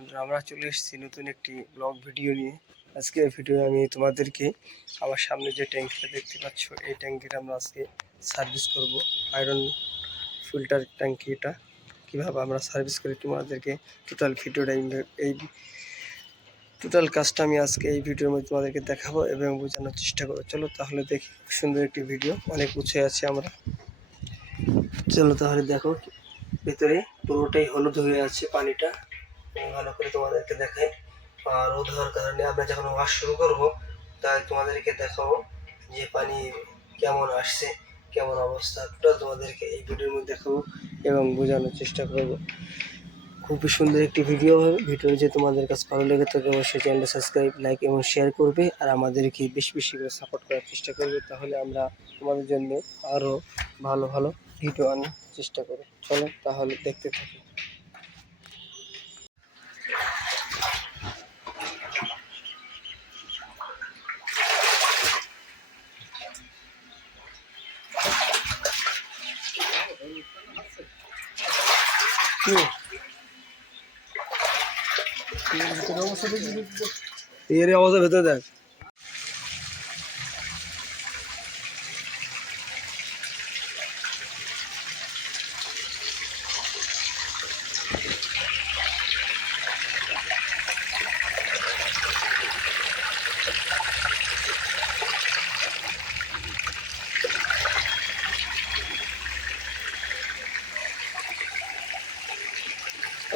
বন্ধুরা, আমরা চলে এসেছি নতুন একটি ব্লগ ভিডিও নিয়ে। আজকে ভিডিও আমি তোমাদেরকে আমার সামনে যে ট্যাঙ্কিটা দেখতে পাচ্ছ, এই ট্যাঙ্কিটা আমরা আজকে সার্ভিস করব। আয়রন ফিল্টার ট্যাঙ্কিটা কীভাবে আমরা সার্ভিস করি তোমাদেরকে টোটাল ভিডিওটা এই টোটাল কাজটা আমি আজকে এই ভিডিওর মধ্যে তোমাদেরকে দেখাবো এবং বোঝানোর চেষ্টা করবো। চলো তাহলে দেখি, সুন্দর একটি ভিডিও, অনেক উঁচু আছি আমরা। চলো তাহলে দেখো, ভেতরে পুরোটাই হলুদ হয়ে আছে পানিটা, ভালো করে তোমাদেরকে দেখাই। আর রোদ হওয়ার কারণে আমরা যখন ওয়াশ শুরু করবো, তাই তোমাদেরকে দেখাবো যে পানি কেমন আসছে, কেমন অবস্থা, টোটাল তোমাদেরকে এই ভিডিওর মধ্যে দেখাবো এবং বোঝানোর চেষ্টা করবো। খুবই সুন্দর একটি ভিডিও হবে। ভিডিও যে তোমাদের কাছে ভালো লেগে থাকে অবশ্যই চ্যানেলটা সাবস্ক্রাইব, লাইক এবং শেয়ার করবে, আর আমাদেরকে বেশি বেশি করে সাপোর্ট করার চেষ্টা করবে। তাহলে আমরা তোমাদের জন্য আরও ভালো ভালো ভিডিও আনার চেষ্টা করব। চলো তাহলে দেখতে থাকি। এর অবস্থা ভেতরে দেখ।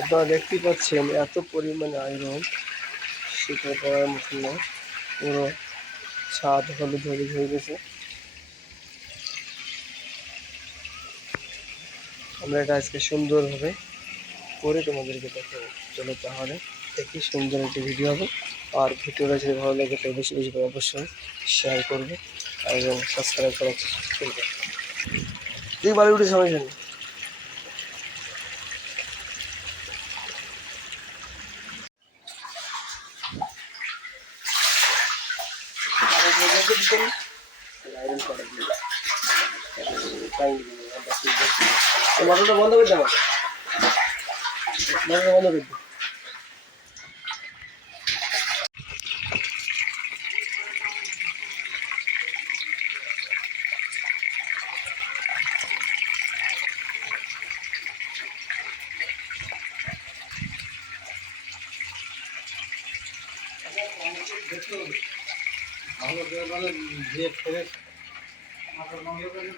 আপনারা দেখতেই পাচ্ছেন এত পরিমাণে আয়রন, সেটা করার মতো না। পুরো ছাদ হলুদ হলুদ হয়ে গেছে। আমরা এটা আজকে সুন্দরভাবে করে তোমাদেরকে দেখাবো। চলো তাহলে দেখি, সুন্দর একটি ভিডিও হবে। আর ভিডিওটা যদি ভালো লাগে তো বেশি বেশি করে অবশ্যই শেয়ার করবে এবং সাবস্ক্রাইব করার চেষ্টা করবে। তুই বাড়ি উঠে সমস্যা নেই। মোটরটা বন্ধ করে দেবো, মোটরটা বন্ধ করে দেবো। ভালো যে ফ্রেশ মোটর বন্ধ করে